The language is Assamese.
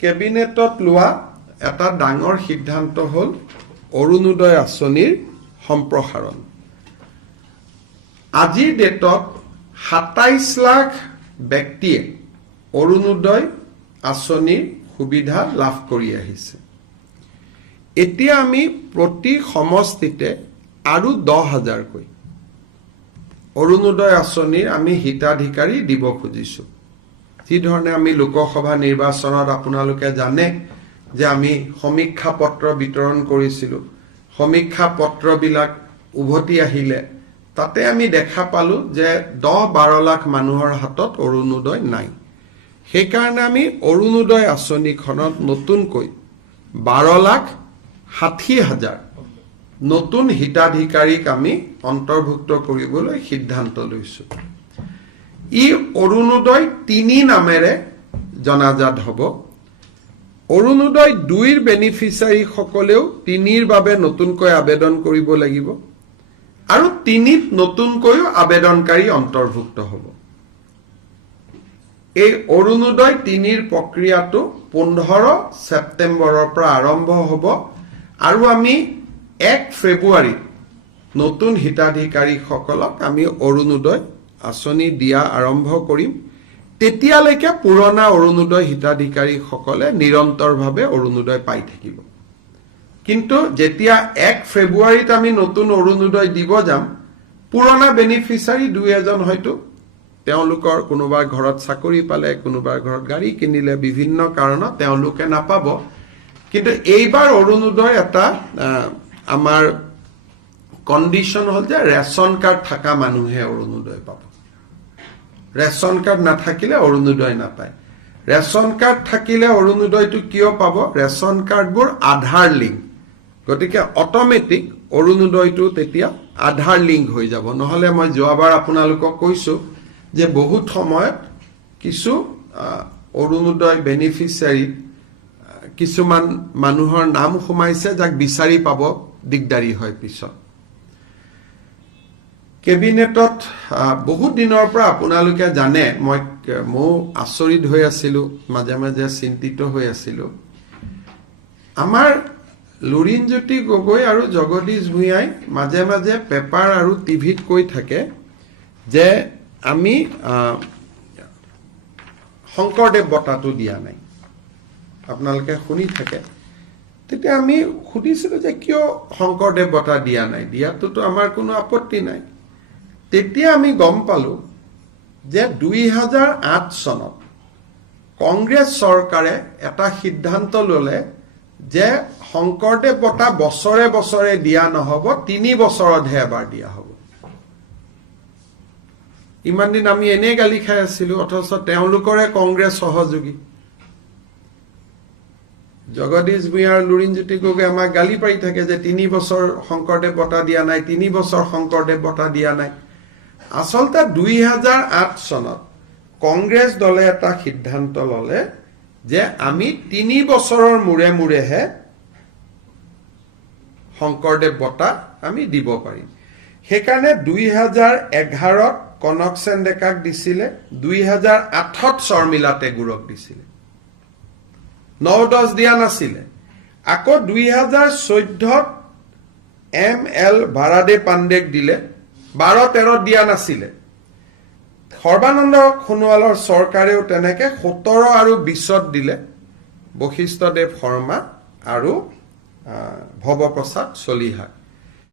কেবিনেটত লোৱা এটা ডাঙৰ সিদ্ধান্ত হ'ল অৰুণোদয় আঁচনিৰ সম্প্ৰসাৰণ। আজিৰ ডেটত ২৭ লাখ ব্যক্তিয়ে অৰুণোদয় আঁচনিৰ সুবিধা লাভ কৰি আহিছে। এতিয়া আমি প্ৰতি সমষ্টিতে আৰু ১০,০০০কৈ অৰুণোদয় আঁচনিৰ আমি হিতাধিকাৰী দিব খুজিছোঁ। যিধৰণে আমি লোকসভা নিৰ্বাচনত আপোনালোকে জানে যে আমি সমীক্ষা পত্ৰ বিতৰণ কৰিছিলোঁ। সমীক্ষা পত্ৰবিলাক উভতি আহিলে তাতে আমি দেখা পালোঁ যে ১০-১২ লাখ মানুহৰ হাতত অৰুণোদয় নাই। সেইকাৰণে আমি অৰুণোদয় আঁচনিখনত নতুনকৈ ১২,৬০,০০০ নতুন হিতাধিকাৰীক আমি অন্তৰ্ভুক্ত কৰিবলৈ সিদ্ধান্ত লৈছোঁ। ই অৰুণোদয় ৩ নামেৰে জনাজাত হ'ব। অৰুণোদয় ২ৰ বেনিফিচিয়াৰীসকলেও ৩ৰ বাবে নতুনকৈ আবেদন কৰিব লাগিব আৰু ৩ত নতুনকৈও আবেদনকাৰী অন্তৰ্ভুক্ত হ'ব। এই অৰুণোদয় ৩ৰ প্ৰক্ৰিয়াটো ১৫ ছেপ্টেম্বৰৰ পৰা আৰম্ভ হ'ব আৰু আমি ১ ফেব্ৰুৱাৰীত নতুন হিতাধিকাৰীসকলক আমি অৰুণোদয় আঁচনি দিয়া আৰম্ভ কৰিম। তেতিয়ালৈকে পুৰণা অৰুণোদয় হিতাধিকাৰীসকলে নিৰন্তৰভাৱে অৰুণোদয় পাই থাকিব। কিন্তু যেতিয়া ১ ফেব্ৰুৱাৰীত আমি নতুন অৰুণোদয় দিব যাম, পুৰণা বেনিফিচিয়াৰী ২-এজন হয়তো তেওঁলোকৰ কোনোবাৰ ঘৰত চাকৰি পালে, কোনোবাৰ ঘৰত গাড়ী কিনিলে, বিভিন্ন কাৰণত তেওঁলোকে নাপাব। কিন্তু এইবাৰ অৰুণোদয় এটা আমাৰ কণ্ডিশ্যন হ'ল যে ৰেচন কাৰ্ড থকা মানুহে অৰুণোদয় পাব। ৰেচন কাৰ্ড নাথাকিলে অৰুণোদয় নাপায়। ৰেচন কাৰ্ড থাকিলে অৰুণোদয়টো কিয় পাব? ৰেচন কাৰ্ডবোৰ আধাৰ লিংক, গতিকে অট'মেটিক অৰুণোদয়টো তেতিয়া আধাৰ লিংক হৈ যাব। নহ'লে মই যোৱাবাৰ আপোনালোকক কৈছোঁ যে বহুত সময়ত কিছু অৰুণোদয় বেনিফিচিয়াৰীত কিছুমান মানুহৰ নাম সোমাইছে যাক বিচাৰি পাব দিগদাৰী হয় পিছত। কেবিনেটত বহুত দিনৰ পৰা আপোনালোকে জানে, ময়ো আচৰিত হৈ আছিলোঁ, মাজে মাজে চিন্তিত হৈ আছিলোঁ। আমাৰ লুৰিণজ্যোতি গগৈ আৰু জগদীশ ভূঞাই মাজে মাজে পেপাৰ আৰু টিভিত কৈ থাকে যে আমি শংকৰদেৱ বঁটাটো দিয়া নাই। আপোনালোকে শুনি থাকে। তেতিয়া আমি সুধিছিলোঁ যে কিয় শংকৰদেৱ বঁটা দিয়া নাই? দিয়াটোতো আমাৰ কোনো আপত্তি নাই। তেতিয়া আমি গম পালোঁ যে ২০০৮ চনত কংগ্ৰেছ চৰকাৰে এটা সিদ্ধান্ত ল'লে যে শংকৰদেৱ বঁটা বছৰে বছৰে দিয়া নহ'ব, ৩ বছৰতহে এবাৰ দিয়া হ'ব। ইমান দিন আমি এনেই গালি খাই আছিলোঁ, অথচ তেওঁলোকৰে কংগ্ৰেছ সহযোগী জগদীশ ভূঞা আৰু লুৰিণজ্যোতি গগৈ আমাক গালি পাৰি থাকে যে ৩ বছৰ শংকৰদেৱ বঁটা দিয়া নাই, ৩ বছৰ শংকৰদেৱ বঁটা দিয়া নাই। আচলতে ২০০৮ চনত কংগ্ৰেছ দলে এটা সিদ্ধান্ত ল'লে যে আমি ৩ বছৰৰ মূৰে মূৰেহে শংকৰদেৱ বঁটা আমি দিব পাৰিম। সেইকাৰণে ২০১১ত কনকসেন ডেকাক দিছিলে, ২০০৮ত শৰ্মিলা টেগুৰক দিছিলে, ৯-১০ দিয়া নাছিলে। আকৌ ২০১৪ত ML ভাৰাদে পাণ্ডেক দিলে, ১২-১৩ত দিয়া নাছিলে। সৰ্বানন্দ সোণোৱালৰ চৰকাৰেও তেনেকে ১৭ আৰু ২০ত দিলে, বশিষ্ঠদেৱ শৰ্মা আৰু ভৱপ্ৰসাদ চলিহাক।